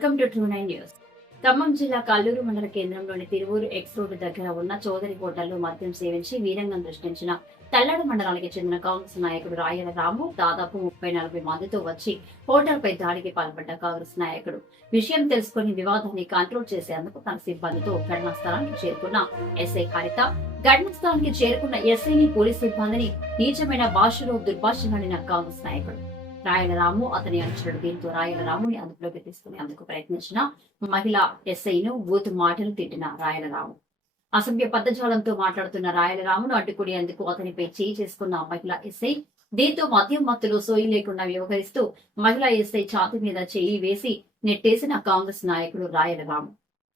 Welcome to true 9 news. Khammam జిల్లా కల్లూరు మండల కేంద్రంలోని తిరువూరు ఎక్స్ రోడ్డు దగ్గర ఉన్న చౌదరి హోటల్లో మద్యం సేవించి వీరంగం సృష్టించిన తల్లాడు మండలానికి చెందిన కాంగ్రెస్ నాయకుడు రాయల రాము దాదాపు 30-40 మందితో వచ్చి హోటల్పై దాడికి పాల్పడ్డ కాంగ్రెస్ నాయకుడు విషయం తెలుసుకుని వివాదాన్ని కంట్రోల్ చేసేందుకు తన సిబ్బందితో ఘటనా స్థలానికి చేరుకున్న ఎస్ఐ హరిత ఘటనా స్థలానికి చేరుకున్న ఎస్ఐని పోలీసు సిబ్బందిని నీచమైన భాషలో దుర్భాషలాడిన కాంగ్రెస్ నాయకుడు రాయల రాము అతని అనుచరుడు. దీంతో రాయల రాముని అదుపులోకి తీసుకునేందుకు ప్రయత్నించిన మహిళా ఎస్ఐను బూత్ మాటలు తిట్టిన రాయల రాము అసభ్య పదజాలంతో మాట్లాడుతున్న రాయల రామును అడ్డుకునేందుకు అతనిపై చేయి చేసుకున్న మహిళా ఎస్ఐ. దీంతో మద్యం మత్తులో సోయి లేకుండా వ్యవహరిస్తూ మహిళా ఎస్ఐ ఛాతీ మీద చేయి వేసి నెట్టేసిన కాంగ్రెస్ నాయకుడు రాయల రాము.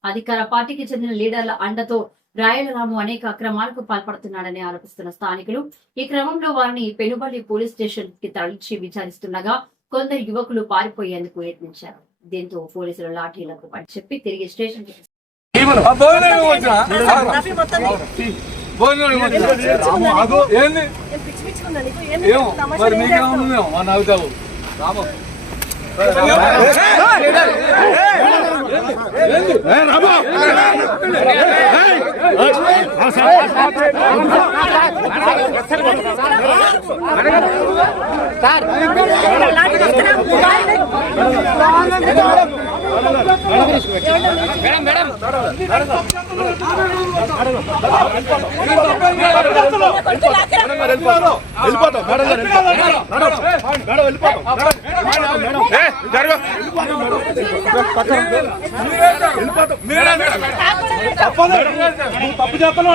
అధికార పార్టీకి చెందిన లీడర్ల అండతో రాయల రాము అనేక అక్రమాలకు పాల్పడుతున్నాడని ఆరోపిస్తున్న స్థానికులు ఈ క్రమంలో వారిని పెనుబల్లి పోలీస్ స్టేషన్ కి తరలించి విచారిస్తుండగా కొందరు యువకులు పారిపోయేందుకు యత్నించారు. దీంతో పోలీసులు లాఠీలకు పడి చెప్పి తిరిగి స్టేషన్ తప్పు చేస్తాను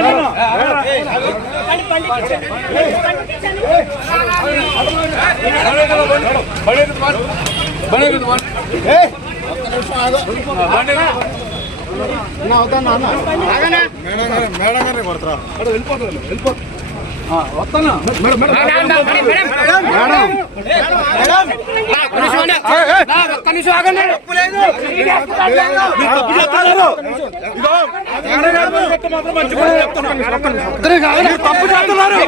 మేడం కొడతారా వెళ్ళిపోతా వస్తానా తప్పు చేస్తున్నారు.